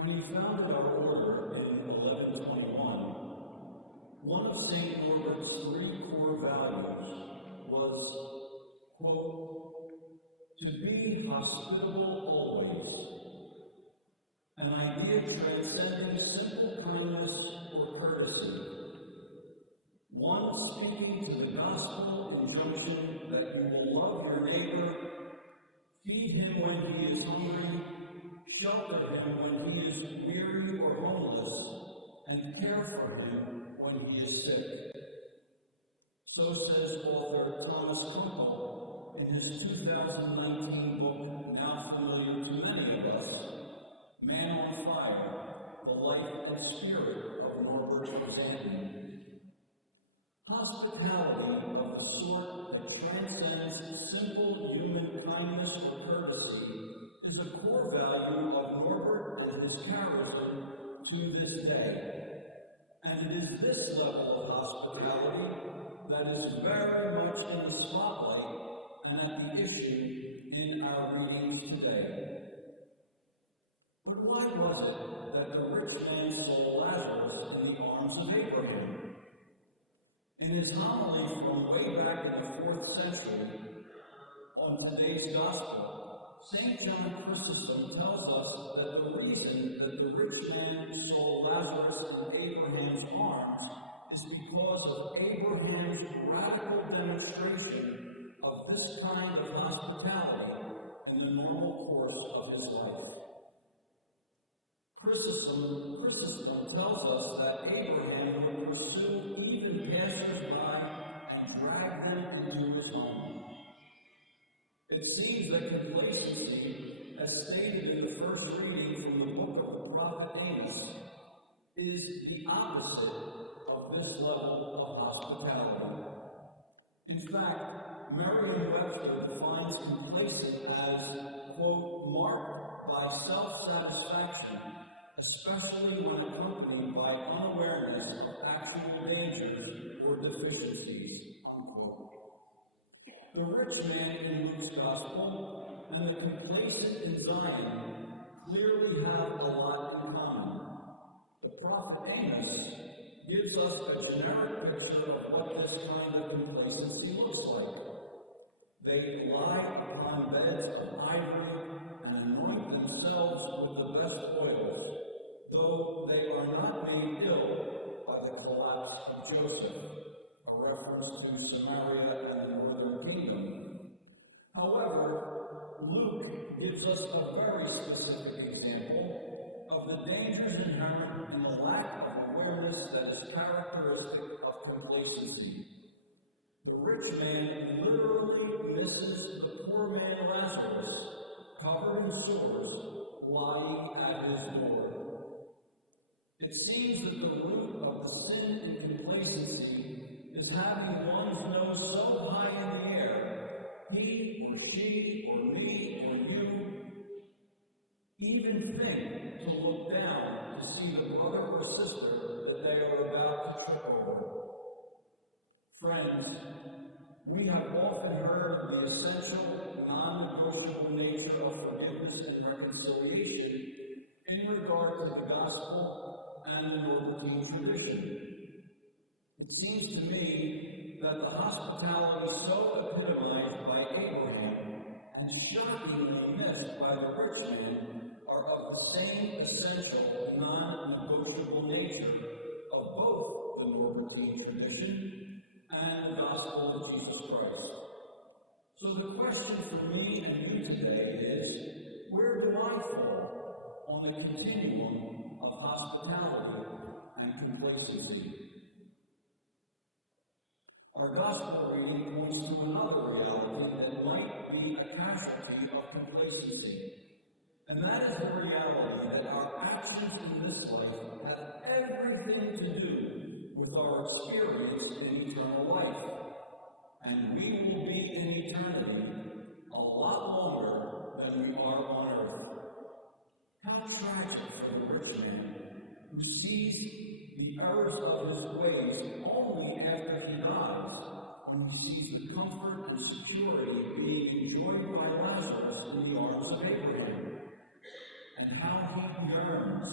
When he founded our order in 1121, one of St. Norbert's 3 core values was, quote, to be hospitable always, an idea transcending simple kindness or courtesy, one speaking to the gospel injunction that you will love your neighbor, feed him when he is hungry, shelter him when he is weary or homeless, and care for him when he is sick. So says author Thomas Kunkel in his 2019 book, now familiar to many of us, Man on Fire, The Life and Spirit of Norbert Zandi. Hospitality of the sort that transcends simple human kindness or courtesy is a core value of Norbert and his charism to this day. And it is this level of hospitality that is very much in the spotlight and at the issue in our readings today. But why was it that the rich man saw Lazarus in the arms of Abraham? In his homily from way back in the 4th century, on today's Gospel, St. John Chrysostom tells us that the reason that the rich man saw Lazarus in Abraham's arms is because of Abraham's radical demonstration of this kind of hospitality in the normal course of his life. Chrysostom tells us that Abraham would pursue even passers-by and drag them into his home. It seems that complacency, as stated in the first reading from the book of the prophet Amos, is the opposite of this level of hospitality. In fact, Merriam-Webster defines complacent as, quote, marked by self-satisfaction, especially when accompanied by unawareness of actual dangers or deficiencies, unquote. The rich man in Luke's Gospel and the complacent in Zion clearly have a lot in common. The prophet Amos gives us a generic picture of what this kind of complacency looks like. They lie upon beds of ivory and anoint themselves with the best oils, though they are not made ill by the collapse of Joseph, a reference to Samaria and the northern kingdom. However, Luke gives us a very specific example of the dangers inherent in the lack of awareness that is characteristic of complacency. The rich man literally misses the poor man Lazarus, covered in sores, lying at his door. It seems that the root of the sin in complacency is having one's nose so high in the air, he or she or me or you even think to look down to see the brother or sister that they are about to trip over. Friends, we have often heard of the essential, non-negotiable nature of forgiveness and reconciliation in regard to the gospel and the Norbertine tradition. It seems to me that the hospitality so epitomized by Abraham and shockingly missed by the rich man are of the same essential, non-negotiable nature of both the Norbertine tradition and the gospel of Jesus Christ. So the question for me and you today is, where do I fall on the continuum of hospitality and complacency? Our gospel reading points to another reality that might be a casualty of complacency, and that is the reality that our actions in this life have everything to do with our experience in eternal life, and we will be in eternity a lot longer than we are on earth. How tragic for the rich man who sees the errors of his ways only after he dies, when he sees the comfort and security being enjoyed by Lazarus in the arms of Abraham, and how he yearns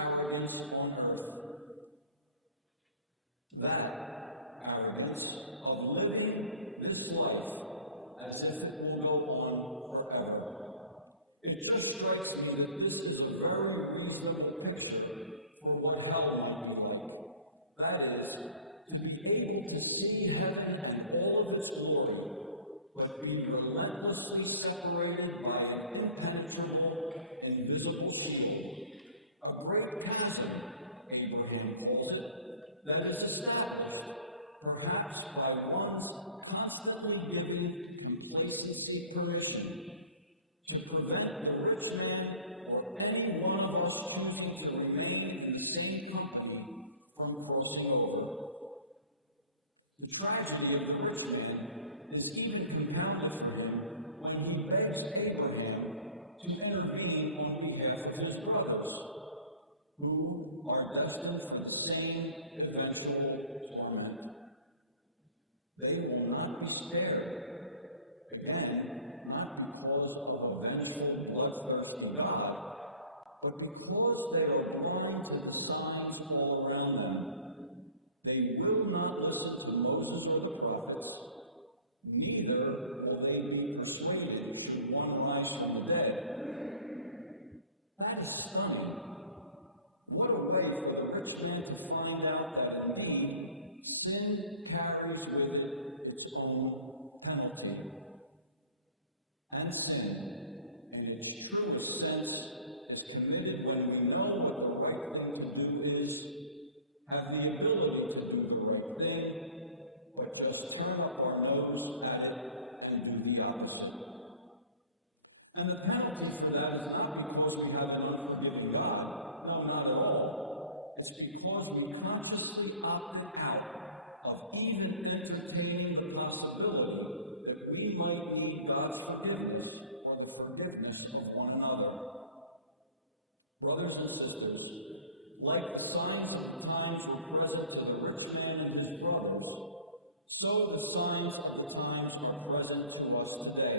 arrogance on earth. That arrogance of living this life as if it will go on forever. It just strikes me that this is a very reasonable picture for what hell might be like. That is, to be able to see heaven and all of its glory, but be relentlessly separated by an impenetrable, invisible shield. A great chasm, Abraham calls it, that is established, perhaps by one's constantly giving complacency permission, to prevent the rich man or any one of us choosing to remain in the same company from crossing over. The tragedy of the rich man is even compounded for him when he begs Abraham to intervene on behalf of his brothers, who are destined for the same eventual torment. They will not be spared. Again, not because of a vengeful, bloodthirsty God, but because they are blind to the signs all around them. They will not listen to Moses or the prophets, neither will they be persuaded should one rise from the dead. That is stunning. What a way for the rich man to find out that indeed sin carries with it its own penalty. And sin, in its truest sense, is committed when we know what the right thing to do is, have the ability to do the right thing, but just turn up our nose at it and do the opposite. And the penalty for that is not because we have an unforgiving God. No, not at all. It's because we consciously opted out of even entertaining the possibility that we might need God's forgiveness or the forgiveness of one another. Brothers and sisters, like the signs of the times were present to the rich man and his brothers, so the signs of the times are present to us today.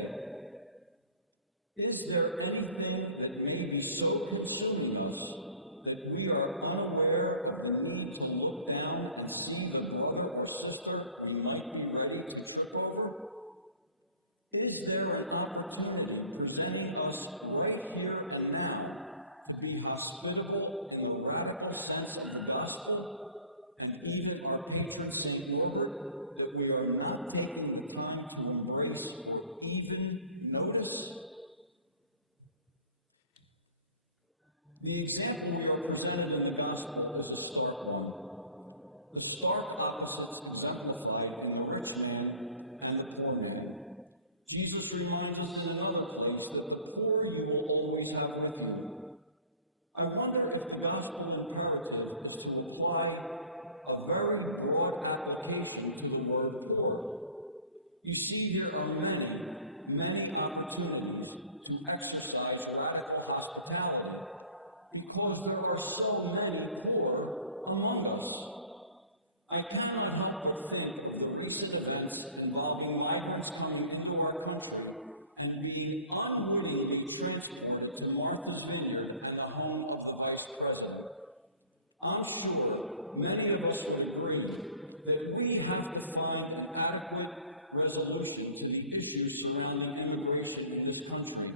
Is there anything that may be so consuming us that we are unaware of the need to look down and see the brother or sister we might be ready to trip over? Is there an opportunity presenting us right here and now to be hospitable in the radical sense of the gospel, and even our patron Saint Norbert, that we are not taking the time to embrace or even notice? The example we are presented in the gospel is a stark one. The stark opposites exemplified in the rich man and the poor man. Jesus reminds us in another place that the poor you will always have with you. I wonder if the gospel imperative is to apply a very broad application to the word poor. You see, there are many opportunities to exercise radical hospitality, because there are so many poor among us. I cannot help but think of the recent events involving migrants coming into our country and being unwittingly transported to Martha's Vineyard and the home of the Vice President. I'm sure many of us would agree that we have to find an adequate resolution to the issues surrounding immigration in this country.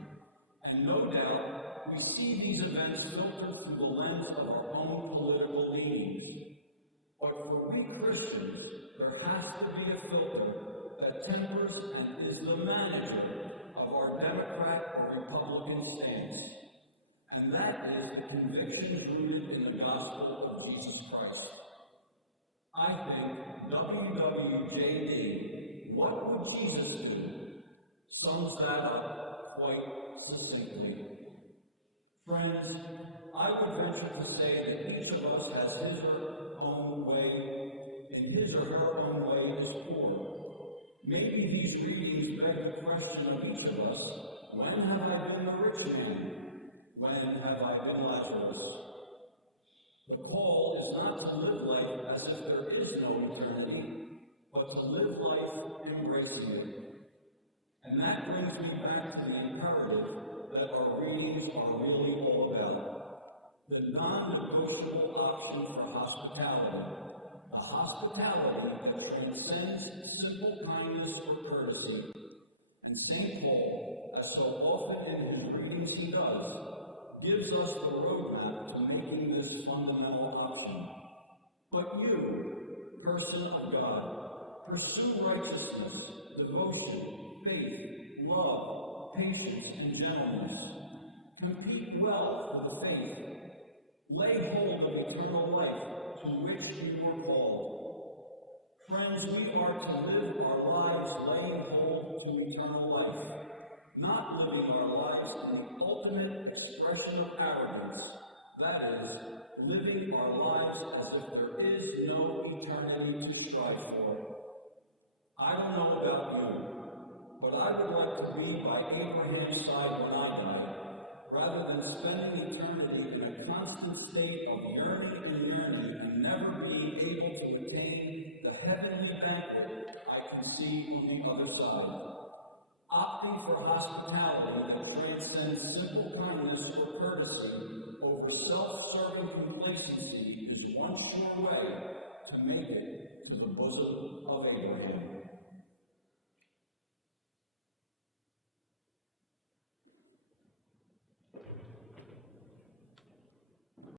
And no doubt, we see these events filtered through the lens of our own political leanings. But for we Christians, there has to be a filter that tempers and is the manager of our Democrat or Republican stance. And that is the convictions rooted in the gospel of Jesus Christ. I think WWJD, what would Jesus do, sums that up quite succinctly. Friends, I would venture to say that each of us has his or her own way, in his or her own way is poor. Maybe these readings beg the question of each of us, when have I been the rich man? When have I been Lazarus? The call is not to live life as if there is no eternity, but to live life embracing it. And that brings me back to the imperative that our readings are really all about. The non-negotiable transcends simple kindness or courtesy. And St. Paul, as so often in his readings he does, gives us the roadmap to making this fundamental option. But you, person of God, pursue righteousness, devotion, faith, love, patience, and gentleness. Compete well for the faith. Lay hold of eternal life to which you were called. Friends, we are to live our lives laying hold to eternal life, not living our lives in the ultimate expression of arrogance, that is, living our lives as if there is no eternity to strive for. I don't know about you, but I would like to be by Abraham's side when I die, rather than spending eternity in a constant state of yearning and never being able to attain the heavenly banquet I can see on the other side. Opting for hospitality that transcends simple kindness or courtesy over self-serving complacency is one sure way